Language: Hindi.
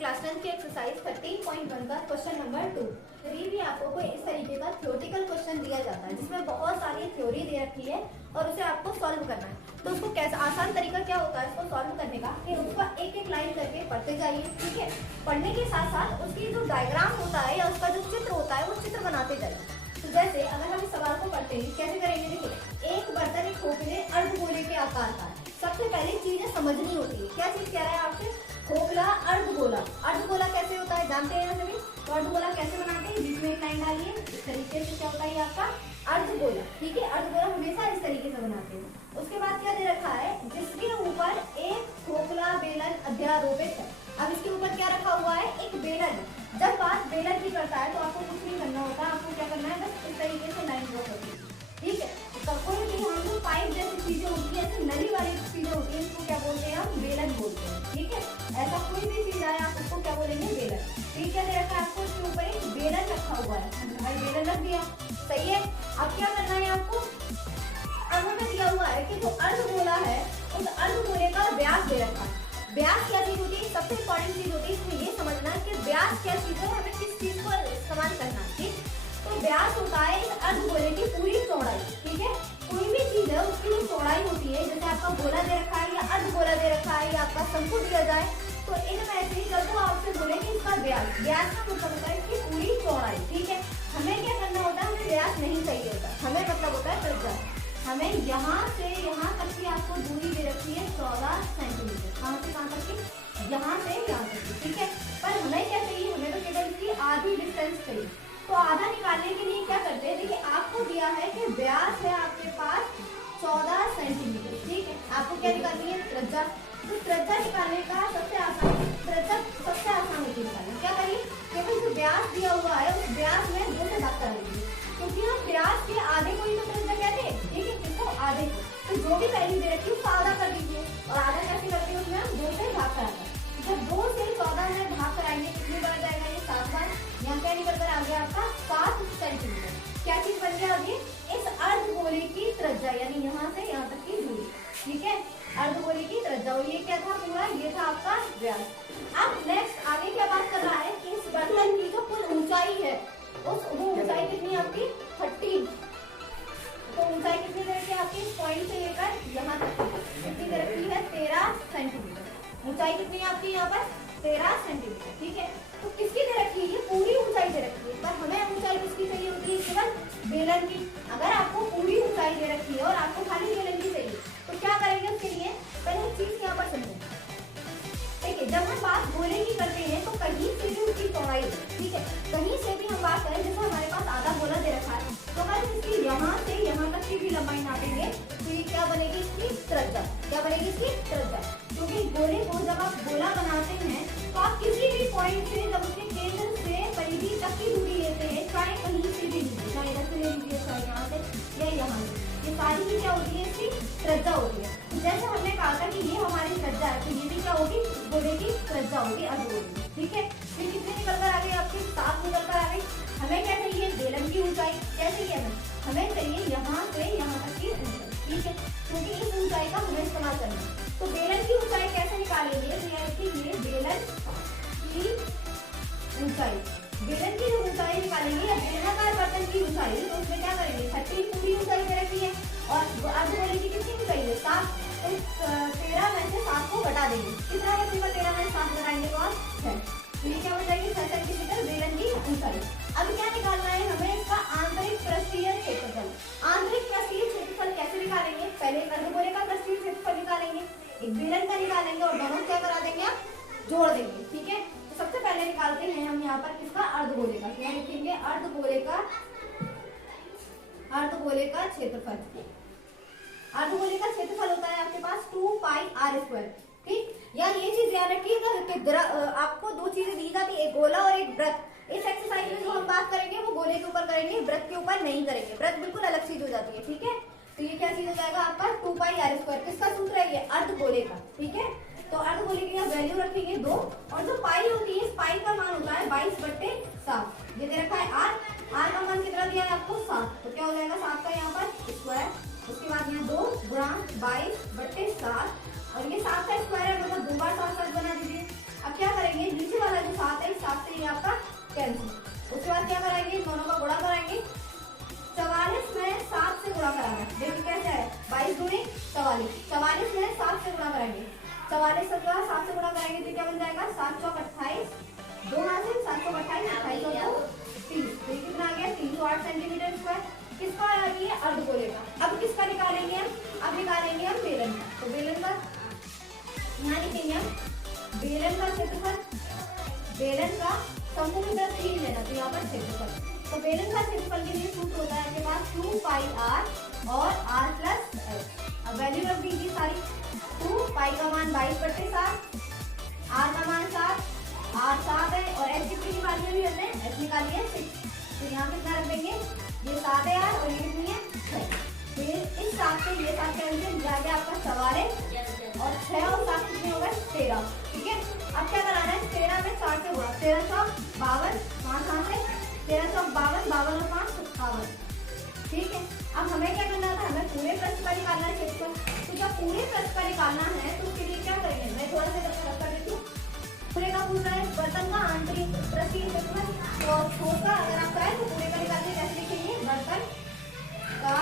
क्लास 10 की एक्सरसाइज 13.1 का क्वेश्चन नंबर 2। करीब ही आपको कोई इस तरीके का थ्योरेटिकल क्वेश्चन दिया जाता है जिसमें बहुत सारी थ्योरी दे रखी है और उसे आपको सॉल्व करना है। तो उसको कैसे आसान तरीका क्या होता है इसको सॉल्व करने का कि उसका एक एक लाइन करके पढ़ते जाइए, ठीक है। पढ़ने के साथ साथ उसकी जो डायग्राम होता है या उसका जो चित्र होता है वो चित्र बनाते जाइए। तो जैसे अगर हम इस सवाल को पढ़ते हैं कैसे करेंगे, देखिए एक बर्तन एक खोखले अर्धगोले के आकार का है। सबसे पहले चीजें समझनी होती है। क्या चीज कह रहा है आपसे? खोखला अर्धगोला। अर्धगोला कैसे होता है जानते हैं ना सभी? तो अर्धगोला कैसे बनाते हैं? बीच में एक लाइन डालिए, इस तरीके से क्या होता है आपका अर्धगोला, ठीक है। अर्धगोला हमेशा इस तरीके से बनाते हैं। उसके बाद क्या दे रखा है? जिसके ऊपर एक खोखला बेलन अध्यारोपित है। अब इसके ऊपर क्या रखा हुआ है? एक बेलन। जब बात बेलन की करता है तो आपको कुछ नहीं करना होता, आपको क्या करना है? बस इस तरीके से लाइन ड्रॉ करनी है, ठीक है। तो कोई भी हम लोग पाइप जैसी चीजें होती है, ऐसी नली वाली चीजें होती है, इसको क्या बोलते हैं? हम बेलन बोलते हैं, ठीक है। ऐसा कोई भी चीज आए आप उसको क्या बोलेंगे? बेलन। ठीक है, दे रखा है आपको इसके ऊपर एक बेलन रखा हुआ है, भाई बेलन रख दिया, सही है। अब क्या करना है आपको? अब हमें दिया हुआ है कि जो अर्धगोला है उस अर्धगोले का व्यास दे रखा है। व्यास क्या चीज होती है? सबसे इंपॉर्टेंट चीज होती है इसमें ये समझना कि व्यास क्या चीज है, हमें किस चीज को इस्तेमाल करना है, ठीक। तो व्यास होता है इस अर्धगोले की पूरी चौड़ाई, ठीक है। कोई भी चीज है उसकी जो चौड़ाई होती है, जैसे आपका गोला दे रखा है या अर्धगोला दे रखा है या आपका शंकु दिया जाए, तो इनमें से जब वो आपसे बोले कि इसका व्यास, व्यास का मतलब होता है इसकी पूरी चौड़ाई, ठीक है। हमें क्या करना होता है? हमें व्यास नहीं चाहिए होता, हमें मतलब होता है त्रिज्या। हमें यहाँ से यहाँ तक की आपको दूरी दे रखी है 14 सेंटीमीटर। कहाँ से कहाँ तक की? यहाँ से यहाँ तक की, ठीक है। पर हमें क्या चाहिए? हमें तो केवल इसकी आधी डिस्टेंस चाहिए। तो आधा निकालने के लिए क्या करते हैं? देखिए आपको दिया है कि व्यास है आपके पास 14 सेंटीमीटर, ठीक है। आपको क्या निकालनी है? त्रिज्या। तो त्रिज्या निकालने का सबसे आसान, त्रिज्या सबसे आसान होती है निकालना। क्या करिए? केवल जो व्यास दिया हुआ है उस व्यास में 2 से भाग कर देंगे, क्योंकि हम व्यास के आधे को ही तो त्रिज्या कहते हैं, ठीक है। इसको आधे को, तो जो भी वैल्यू दे रखी है उसको आधा कर दीजिए। और आधा कैसे करते हैं? उसमें हम 2 से भाग कराते हैं। जब 2 से 14 में भाग कराएंगे कितनी बढ़ जाएगा? ये 7 बार। यहाँ क्या निकल कर आ गया आपका? 7 सेंटीमीटर। क्या चीज बन गया अभी? इस अर्धगोले की त्रिज्या, यानी यहाँ से यहाँ तक की दूरी, ठीक है। अर्धगोले की त्रिज्या, और ये क्या था पूरा? ये था आपका व्यास। अब नेक्स्ट आगे क्या बात कर रहा है कि इस बर्तन की जो कुल ऊंचाई है उस वो ऊंचाई कितनी आपकी? 30। तो ऊंचाई कितनी दे रखी है आपकी? इस पॉइंट से लेकर यहाँ तक कितनी दे रखी है? 13 सेंटीमीटर। ऊंचाई कितनी है आपकी यहाँ पर? 13 सेंटीमीटर, ठीक है। तो किसकी दे रखी है? ये पूरी ऊंचाई दे रखी है, पर हमें ऊंचाई किसकी चाहिए होती है? केवल बेलन की। अगर आपको पूरी ऊंचाई दे रखी है और आपको खाली बेलन की चाहिए तो क्या करेंगे उसके लिए? पहले एक चीज यहाँ पर समझें, ठीक है। जब हम बात गोले की करते हैं तो कहीं से भी उसकी चौड़ाई, ठीक है, कहीं से भी हम बात करें, जैसे हमारे पास आधा गोला दे रखा है तो अगर इसकी यहाँ से यहाँ तक की भी लंबाई नापेंगे तो ये क्या बनेगी? इसकी त्रिज्या। क्या बनेगी? इसकी त्रिज्या। क्योंकि गोले को जब आप गोला बनाते हैं तो आप किसी भी पॉइंट से जब उसके केंद्र से परिधि तक की दूरी लेते हैं, चाहे कहीं से भी लीजिए, चाहे इधर से ले लीजिए, चाहे यहाँ से या यहाँ से, ये सारी ही क्या होती है? इसकी त्रिज्या होती है। जैसे हमने कहा था कि ये हमारी त्रिज्या है तो ये भी क्या होगी? गोले की त्रिज्या होगी, अर्धगोले की, ठीक है। फिर कितने निकल कर आ गए आपके? 7 निकल कर आ गए। हमें क्या चाहिए? बेलन की ऊंचाई। क्या चाहिए हमें चाहिए यहाँ से यहाँ तक की ऊंचाई, ठीक है, क्योंकि इस ऊंचाई का हमें इस्तेमाल करना है। तो बेलन की ऊंचाई कैसे निकालेंगे? तो यार देखिए बेलन की ऊंचाई, बेलन की जो ऊंचाई निकालेंगे या बेलनाकार बर्तन की ऊंचाई, तो उसमें क्या करेंगे? 30 पूरी ऊंचाई दे रखी है और अर्धगोले की कितनी ऊंचाई है? 7। तो 13 में से 7 को घटा देंगे। कितना बचेगा? 13 में 7 घटाएंगे तो आप 6। तो ये क्या हो जाएगी? 6 सेंटीमीटर बेलन की ऊंचाई। अब क्या निकालना है हमें? इसका आंतरिक पृष्ठीय क्षेत्रफल। आंतरिक पृष्ठीय क्षेत्रफल कैसे निकालेंगे? पहले अर्धगोले का पृष्ठीय क्षेत्रफल निकालेंगे, एक बेलन का निकालेंगे और दोनों क्या करा देंगे? आप जोड़ देंगे, ठीक है। तो सबसे पहले निकालते हैं हम यहाँ पर किसका? अर्धगोले का। क्या लिखेंगे? अर्धगोले का क्षेत्रफल। अर्धगोले का क्षेत्रफल होता है आपके पास 2 पाई r², ठीक। यार ये चीज ध्यान रखिएगा, आपको 2 चीजें दी जाती है, एक गोला और एक वृत्त। इस एक्सरसाइज में जो हम बात करेंगे वो गोले के ऊपर करेंगे, वृत्त के ऊपर नहीं करेंगे। वृत्त बिल्कुल अलग चीज हो जाती है, ठीक है। तो ये क्या चीज हो जाएगा आपका? 2 पाई r²। किसका सूत्र है? ये अर्धगोले का, ठीक है। तो अर्धगोले की वैल्यू रखेंगे 2, और जो पाई होती है, इस पाई का मान होता है 22/7। ये दे रखा है r का मान कितना दिया है आपको? 7। तो क्या हो जाएगा? 7 का यहाँ पर स्क्वायर, उसके बाद यहाँ 2 गुणा 22/7, और ये 7 का स्क्वायर है मतलब 2 बार 7 बना दीजिए। अब क्या करेंगे? नीचे वाला 44 का 7 से गुणा करेंगे तो क्या बन जाएगा 7 चौक 28, 2 हाथ से 7 चौक 28, 28 और 2 30, तो ये कितना आ गया 308 सेंटीमीटर स्क्वायर। किसका आ रही है अर्धगोले का। अब किसका निकालेंगे हम, अब निकालेंगे हम बेलन का। तो बेलन का यहाँ लिखेंगे हम बेलन का क्षेत्रफल, बेलन का समूह 3 लेना, तो यहाँ पर क्षेत्रफल। तो बेलन का क्षेत्रफल के लिए सूत्र होता है आपके पास 2 पाई r और r प्लस h। अब वैल्यू रख दीजिए सारी। 2 पाई का मान 22/7, r का मान 7, r 7 है और h कितनी निकाली भी हमने, h निकाली है 6। तो यहाँ कितना रख देंगे, ये 7 है यार और ये कितनी है 6। तो ये इस 7 से ये 7 कैंसिल जाके आपका 44 और 6 और 7 कितने हो गए 13। ठीक है, अब क्या कराना है 13 में 60 से गुणा, 1352, 5 हाथ से 1352, 52 और 5 57। ठीक है, अब हमें क्या करना था, हमें पूरे पृष्ठ का निकालना है क्षेत्रफल। तो जब पूरे पृष्ठ का निकालना है तो उसके लिए क्या करेंगे, मैं थोड़ा सा रख कर देती हूँ। पूरे का पूरा है बर्तन का आंतरिक पृष्ठीय क्षेत्रफल, तो छोटा अगर आपका है तो पूरे का निकालने कैसे लिखेंगे, बर्तन का